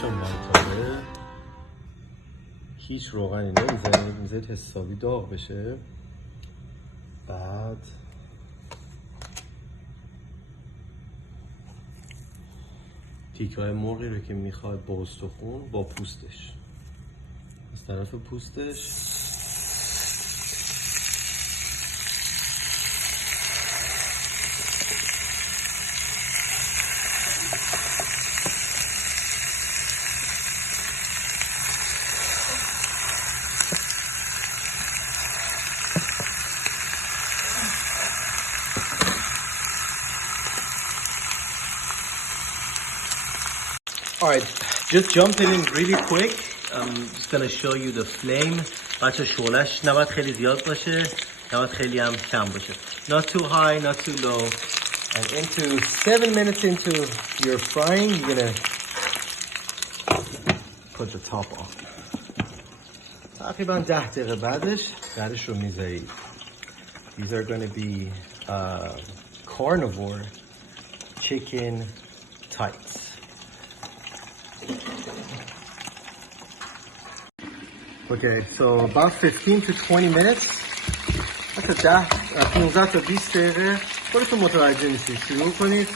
چون منطقه هیچ روغنی نمیزنید، میزید حسابی داغ بشه. بعد تیکه های مرغی رو که میخواد با استخون با پوستش، از طرف پوستش Alright, just jumping in really quick. I'm just gonna show you the flame. بچه شعله‌اش نباید خیلی زیاد باشه، نباید خیلی هم کم باشه. Not too high, not too low. And into 7 minutes into your frying, you're gonna put the top on. تقریبا 10 دقیقه بعدش درش رو میذارید. These are gonna be carnivore chicken tights. Okay, so about 15 to 20 minutes. حتی 15 تا 20 دقیقه خودتون متوجه میشید. شروع کنید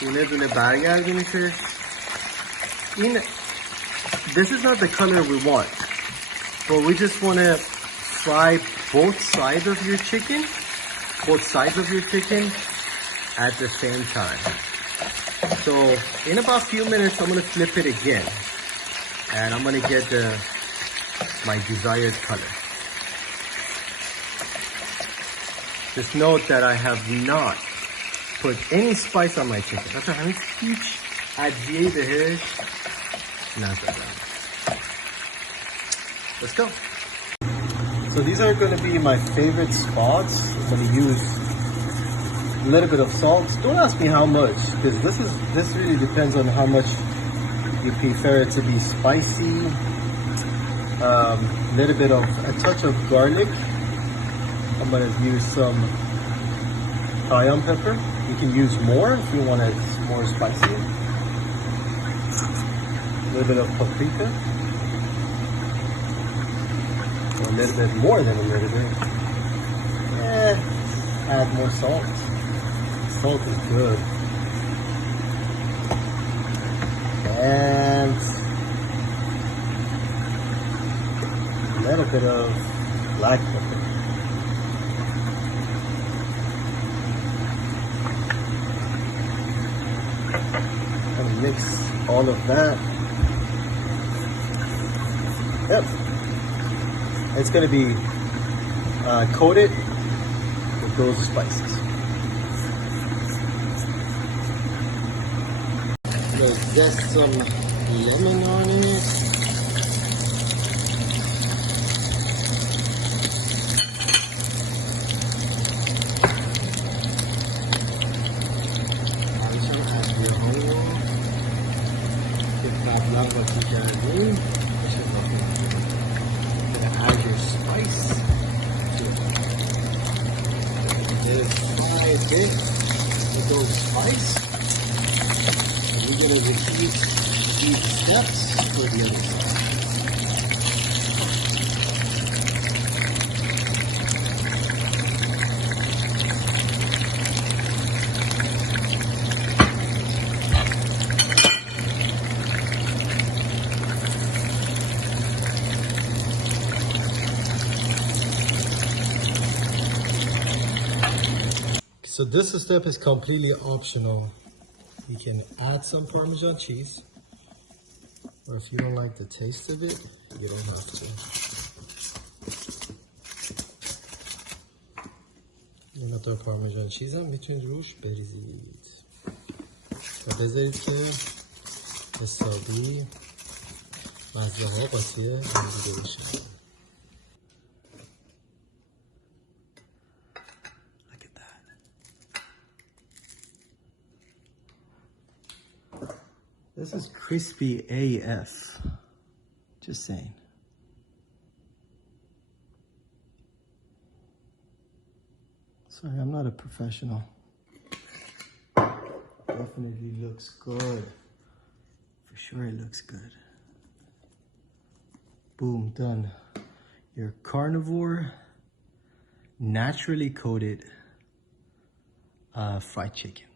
دونه دونه برگردونیدش. این This is not the color we want, but we just want to fry both sides of your chicken at the same time. So in about a few minutes, I'm going to flip it again, and I'm going to get my desired color. Just note that I have not put any spice on my chicken. That's why I'm huge adjie behesh. Let's go. So these are going to be my favorite spots. I'm going to use a little bit of salt. Don't ask me how much, because this really depends on how much you prefer it to be spicy. Little bit of a touch of garlic. I'm going to use some cayenne pepper. You can use more if you want it more spicy. A little bit of paprika. A little bit more than a little bit. Add more salt. Salt is good. And a little bit of black pepper. And mix all of that. Yep. It's going to be coated with those spices. Let's zest some lemon on it. Add your spice to it. Let it fry a bit with those spice. And we're going to repeat these steps for the other side. So this step is completely optional. You can add some Parmesan cheese, or if you don't like the taste of it, you don't have to. یه مقدار پارمیژان چیز هم میتونید روش بریزید و بذارید که حسابی مزه ها قاطی همدیگه بشه. This is crispy AF. Just saying. Sorry, I'm not a professional. Definitely looks good. For sure it looks good. Boom, done. Your carnivore, naturally coated fried chicken.